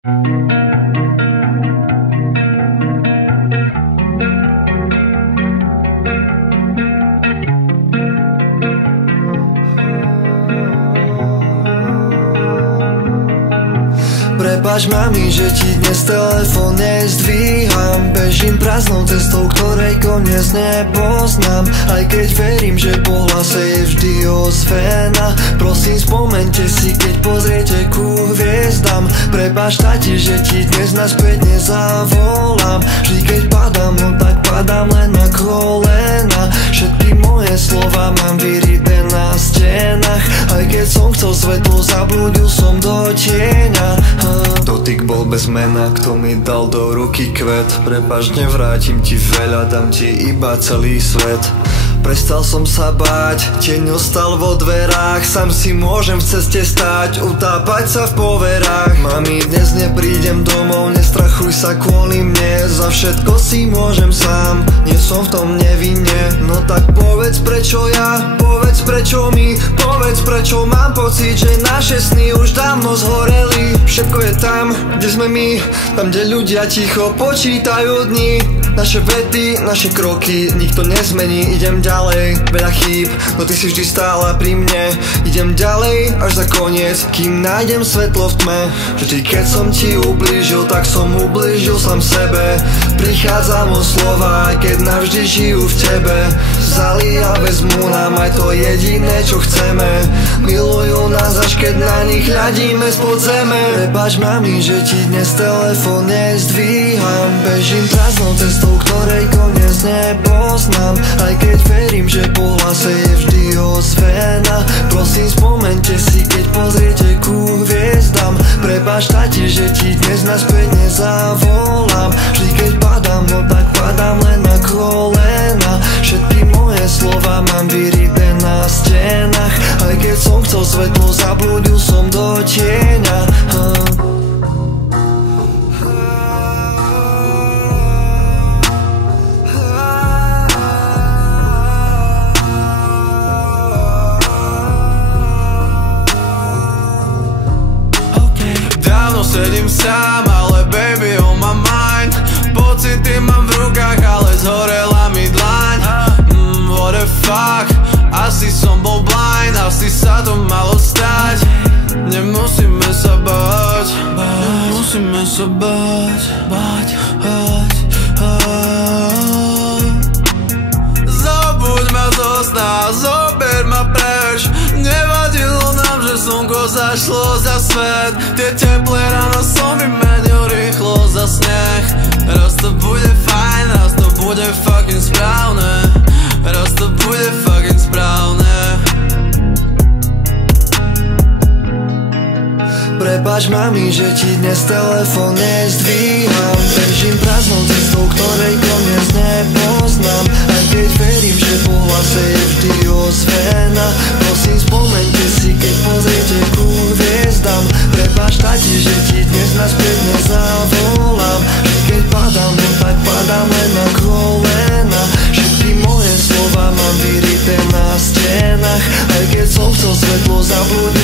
Prepáč mami, že ti dnes telefón nezdvíham. Bežím prázdnou cestou, ktorej koniec nepoznám. Aj keď verím, že po hlase je vždy ozvena. Prosím spomente si, keď pozriete ku hviezdam. Prepáč tati, že ti dnes naspäť nezavolám. Vždy keď padám, no tak padám len na kolena. Všetky moje slova mám vyrité na stenách. Aj keď som chcel svetlo, zablúdil som do tieňa. Dotyk bol bez mena, kto mi dal do ruky kvet. Prepáč, nevrátim ti veľa, dám ti iba celý svet. Prestal som sa báť, tieň ostal vo dverách. Sám si môžem v ceste stáť, utápať sa v poverách. Mami, dnes neprídem domov, nestrachuj sa kvôli mne. Za všetko si môžem sám, nie som v tom nevinne. No tak povedz prečo ja, povedz prečo my, povedz prečo mám pocit, že naše sny už dávno zhoreli. Všetko je tam, kde sme my, tam kde ľudia ticho počítajú dni. Naše vety, naše kroky, nikto nezmení, idem ďalej, veľa chýb, no ty si vždy stála pri mne. Idem ďalej, až za koniec, kým nájdem svetlo v tme. Vždy keď som ti ublížil, tak som ublížil sám sebe. Prichádzam o slova, aj keď navždy žijú v tebe. Vzali a vezmú nám aj to jediné, čo chceme. Milujú nás, až keď na nich hľadíme spod zeme. Prepáč mami, že ti dnes telefón nezdvíham. Bežím prázdnou cestou, ktorej koniec nepoznám. Aj keď verím, že po hlase je vždy ozvena. Prosím spomente si, keď pozriete ku hviezdam. Prepáč tati, že ti dnes naspäť nezavolám. Vždy keď padám, no tak padám len na kolena. Všetky moje slova mám vyrité na stenách. Aj keď som chcel svetlo, zablúdil som do tieňa. Sedím sám, ale baby on my mind. Pocity mám v rukách, ale zhorela mi dlaň. What the fuck, asi som bol blind. Asi sa to malo stať. Nemusíme sa báť, nemusíme sa báť. Zobuď ma zo sna, zober ma preč. Nevadilo nám, že slnko zašlo za svet. Tie teplé ráno som vymenil rýchlo za sneh. Raz to bude fajn, raz to bude fucking správne. Raz to bude fucking správne. Prepáč mami, že ti dnes telefón nezdvíham. Bežím prázdnou cestou, ktorej koniec nepoznám. Aj keď verím, že po hlase je vždy ozvena. Prosím spomente si, keď pozriete ku hviezdam. Prepáč tati, že ti dnes naspäť nezavolám. Vždy keď padám, no tak padám len na kolena. Všetky moje slova mám vyrité na stenách. Aj keď som chcel svetlo, zablúdil